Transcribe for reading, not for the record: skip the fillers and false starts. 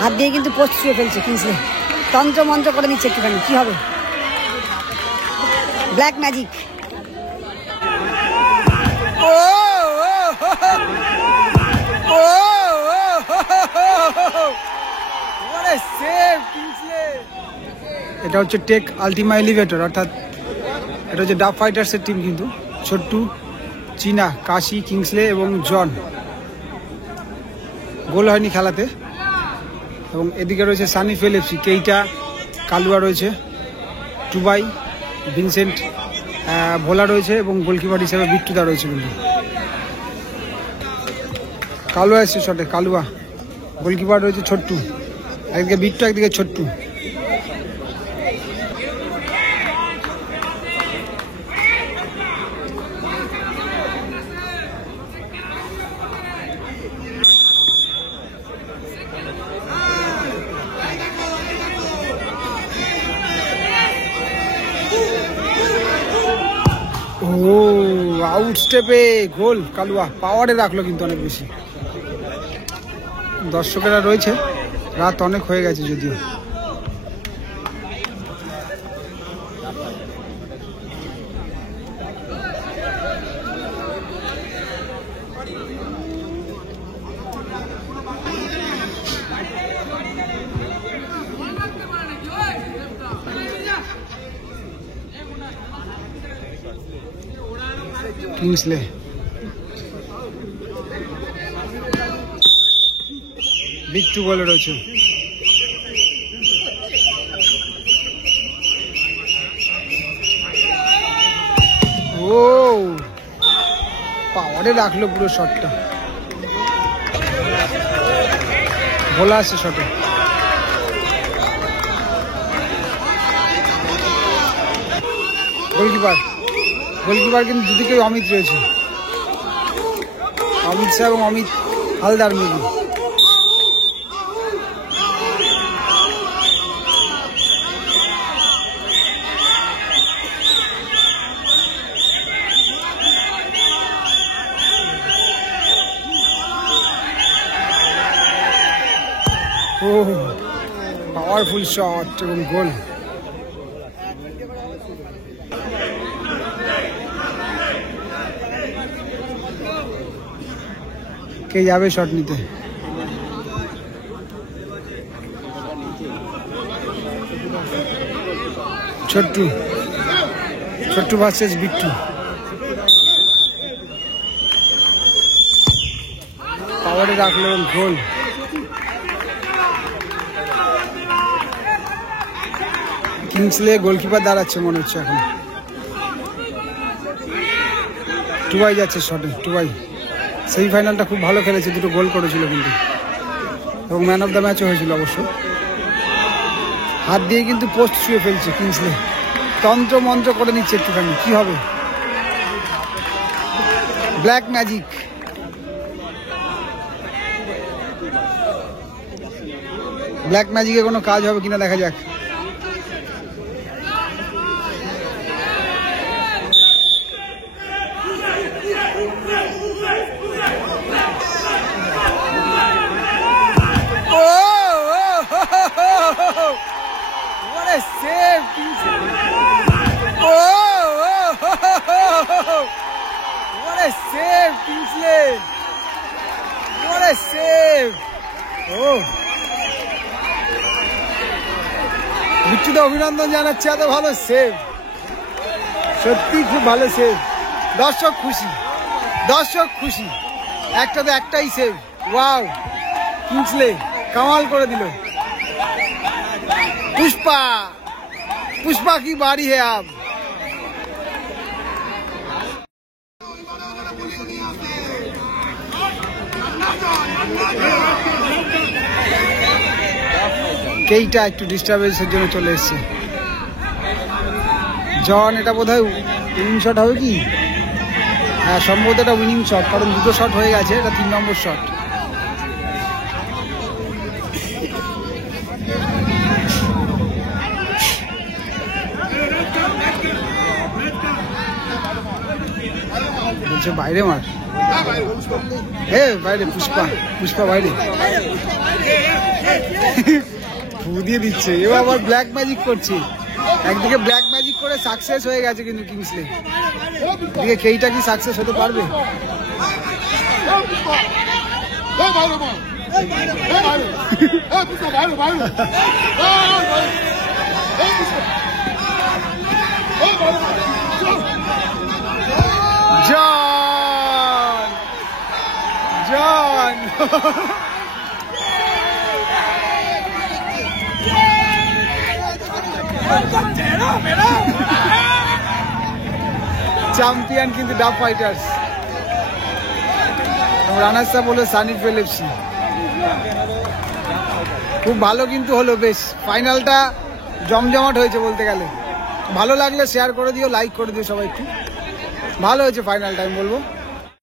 হাত দিয়ে কিন্তু পোস্ট ছুঁয়ে ফেলছে কিংসলে। তন্ত্র মন্ত্র করে নিচ্ছে একটুখানি, কি হবে? Black magic. এটা হচ্ছে টেক আলটিমা এলিভেটর, অর্থাৎ এটা হচ্ছে ডাব ফাইটার্সের টিম। কিন্তু ছোট্টু, চীনা, কাশি, কিংসলে এবং জন। গোল হয়নি খেলাতে। এবং এদিকে রয়েছে সানি ফিলিপস, কেইটা, কালুয়া রয়েছে, টুবাই, ভিনসেন্ট, ভোলা রয়েছে এবং গোলকিপার হিসেবে বিট্টুদা রয়েছে। কিন্তু কালুয়া এসছে শটে, কালুয়া। গোলকিপার রয়েছে ছোট্টু, একদিকে বিট্টু, একদিকে ছোট্টু। ও আউট স্টেপে গোল কালুয়া, পাওয়ারে রাখলো কিন্তু অনেক বেশি। দর্শকেরা রয়েছে, রাত অনেক হয়ে গেছে যদিও। কিংসলে বিট্টু বলে রয়েছে। ও পাওয়ারে রাখলো পুরো শটটা। ভোলা আসছে শটে। গোলকিপার কিন্তু দুদিকে অমিত রয়েছে, অমিত শাহ এবং অমিত হালদার মিলি। ও পাওয়ারফুল শট এবং গোল। কে যাবে শট নিতে? ছোট্টু ভার্সেস বিট্টু। পাওয়ারে রাখলো গোল। কিংসলে গোলকিপার দাঁড়াচ্ছে মনে হচ্ছে এখন। টুবাই যাচ্ছে শটে, টুবাই সেমিফাইনালটা খুব ভালো খেলেছে, দুটো গোল করেছিল কিন্তু, এবং ম্যান অফ দ্য ম্যাচও হয়েছিল অবশ্য। হাত দিয়ে কিন্তু পোস্ট ছুঁয়ে ফেলছে কিংসলে। তন্ত্র মন্ত্র করে নিচ্ছে একটুখানি, কি হবে? Black magic. ব্ল্যাক ম্যাজিকে কোনো কাজ হবে কিনা দেখা যাক। Save, what a save, Kingsley! What a save! Oh, বিট্টুদা অভিনন্দন জানাচ্ছে, এত ভালো সেভ, সত্যি খুব ভালো সেভ। দর্শক খুশি, একটা তো একটাই সেভ। ওয়াও, কিংসলে কামাল করে দিল। पुष्पा की बारी है अब। কেইটা একটু ডিস্টার্বেন্সের জন্য চলে এসছে। জন, এটা বোধহয় উইন শট হবে কি? হ্যাঁ সম্ভবত এটা উইনিং শট, কারণ দুটো শট হয়ে গেছে, এটা 3 নম্বর শট। বলছে বাইরে মার, বাইরে পুষ্পা, পুষ্পা বাইরে ফু দিয়ে দিচ্ছে। এবার আবার ব্ল্যাক ম্যাজিক করছে, একদিকে ব্ল্যাক ম্যাজিক করে সাকসেস হয়ে গেছে কিন্তু কিংসলে, এদিকে কেইটা কি সাকসেস হতে পারবে? জন জন চ্যাম্পিয়ন কিন্তু ডাব ফাইটার্স, রানার্স আপ হলো সানিফেল এফসি। খুব ভালো কিন্তু হলো, বেশ ফাইনালটা জমজমাট হয়েছে বলতে গেলে। ভালো লাগলে শেয়ার করে দিও, লাইক করে দিও সবাই, একটু ভালো হয়েছে ফাইনালটা আমি বলবো।